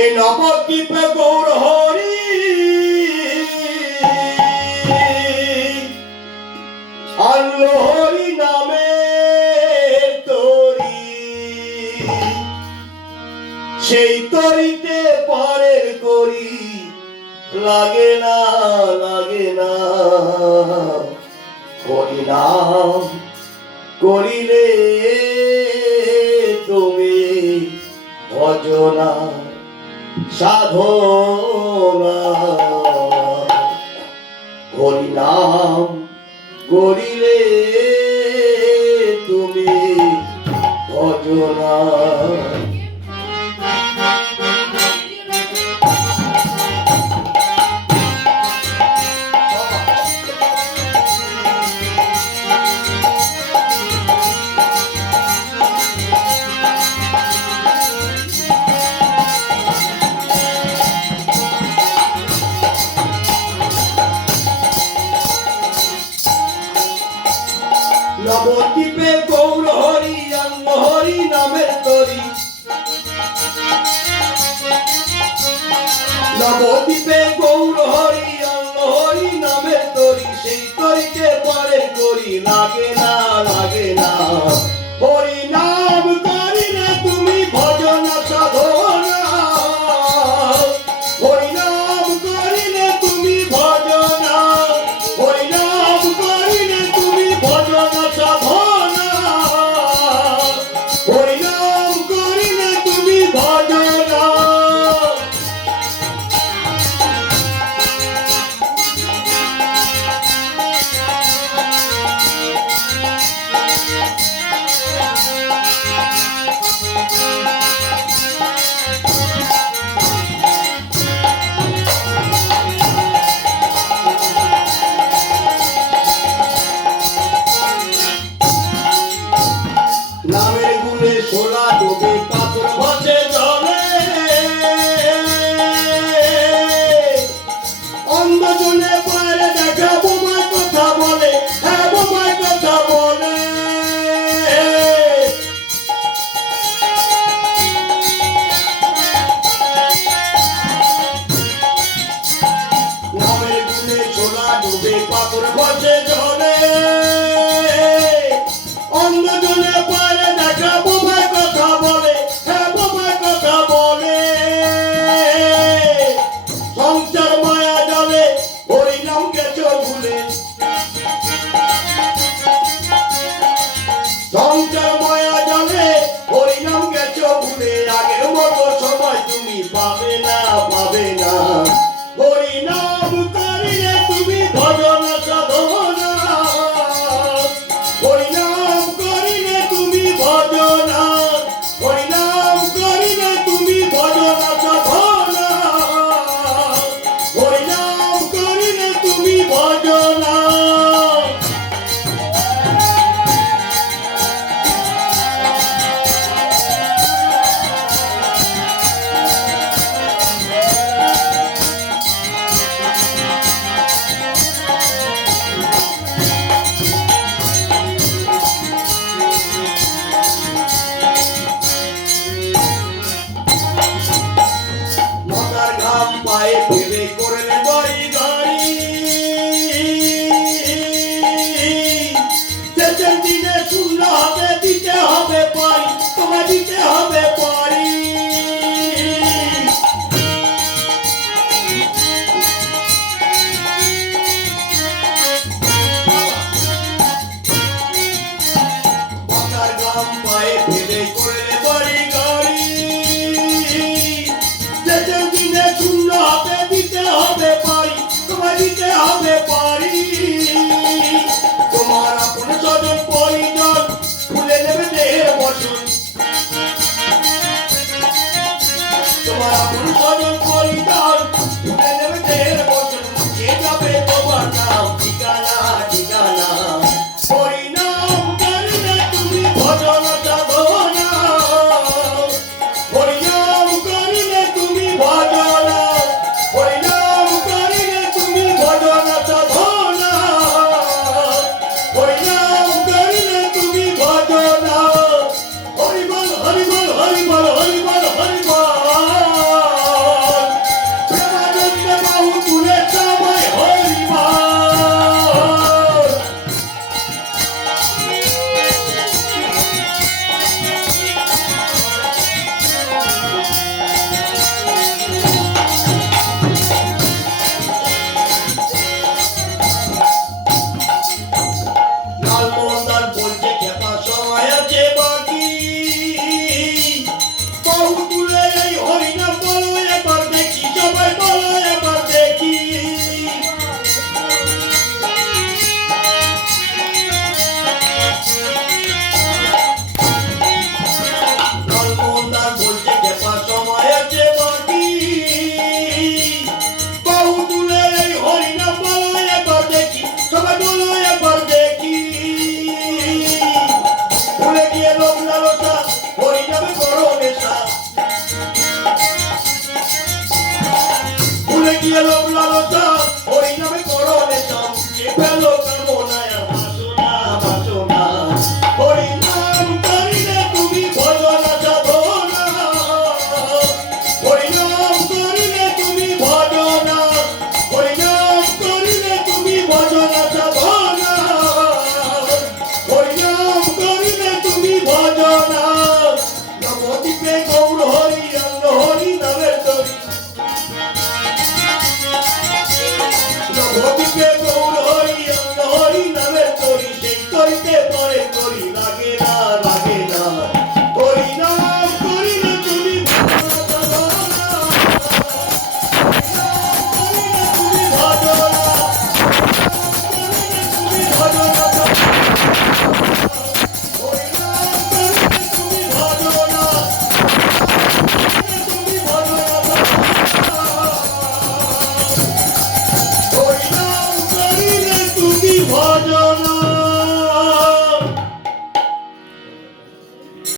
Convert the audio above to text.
এই নবদ্বীপে গৌর হরি আনলো হরি নামে তরি, সেই তরিতে পারের করি লাগে না হরি নাম করিলে তুমি ভজনা সাধনা, হরি নাম করিলে তুমি ভজনা। নবদ্বীপে গৌর হরি আনলো হরি নামের তরি, নবদ্বীপে গৌর হরি আনলো হরি নামের তরি, সেই তরিতে পারে করি লাগে না হরি নাম করিলে তুমি ভজনা সাধনা, হরি নাম করিলে তুমি ভজনা, হরি নাম করিলে তুমি ভজনা সাধনা, হরি নাম করিলে তুমি ভজনা। নামের গুণে সোলা ডোবে পাথর ভাসে জলে, অন্ধজনে বাইরে দেখা বোমায় কথা বলে, হ্যাঁ বোমায় কথা বলে। নামের গুণে সোলা ডোবে পাথর ভাসে জলে, অন্ধজনে বাইরে দেখা বোমায় কথা বলে, হ্যাঁ বোমায় কথা বলে। সংসার মায়া জালে হরি নাম গেছ ভুলে, সংসার মায়া জালে হরি নাম গেছ ভুলে, আগের মতো সময় তুমি পাবে না হরি নাম করিলে তুমি ভজনা সাধনা, হরি নাম করিলে তুমি ভজনা, হরি নাম করিলে তুমি ভজনা সাধনা, হরি নাম করিলে তুমি ভজনা। মাথার ঘাম পায়ে ফেলে করলে বাড়ি গাড়ি, শেষের দিনে শূন্য হাতে দিতে হবে পারি, তোমায় দিতে হবে পারি। মাথার ঘাম পায়ে ফেলে করলে বাড়ি গাড়ি, শেষের দিনে শূন্য হাতে দিতে হবে পারি, তোমায় দিতে হবে পারি। তোমার আপন স্বজন পরিজন ভুলে নেবে দেহের বচন, তোমার আপন স্বজন পরিজন ভুলে নেবে দেহের বচন, কে যাবে তোমার নাম ঠিকানা হরি নাম করিলে তুমি ভজনা সাধনা, হরি নাম করিলে তুমি ভজনা, হরি নাম করিলে তুমি ভজনা সাধনা, হরি নাম করিলে তুমি ভজনা। হরি বল হরি বল হরি বল হরি বল হরি বল। গিয়ে লোক লালসা হরি নামে করো নেশা ভুলে গিয়ে লোক লালসা হরি নামে করো নেশা কে ফেলো কামনায় আর বাসনা বাসনা হরি নাম করিলে তুমি ভজনা সাধনা হরি নাম করিলে তুমি ভজনা হরি নাম করিলে তুমি ভজনা সাধনা হরি নাম করিলে তুমি ভজনা নবদ্বীপে গো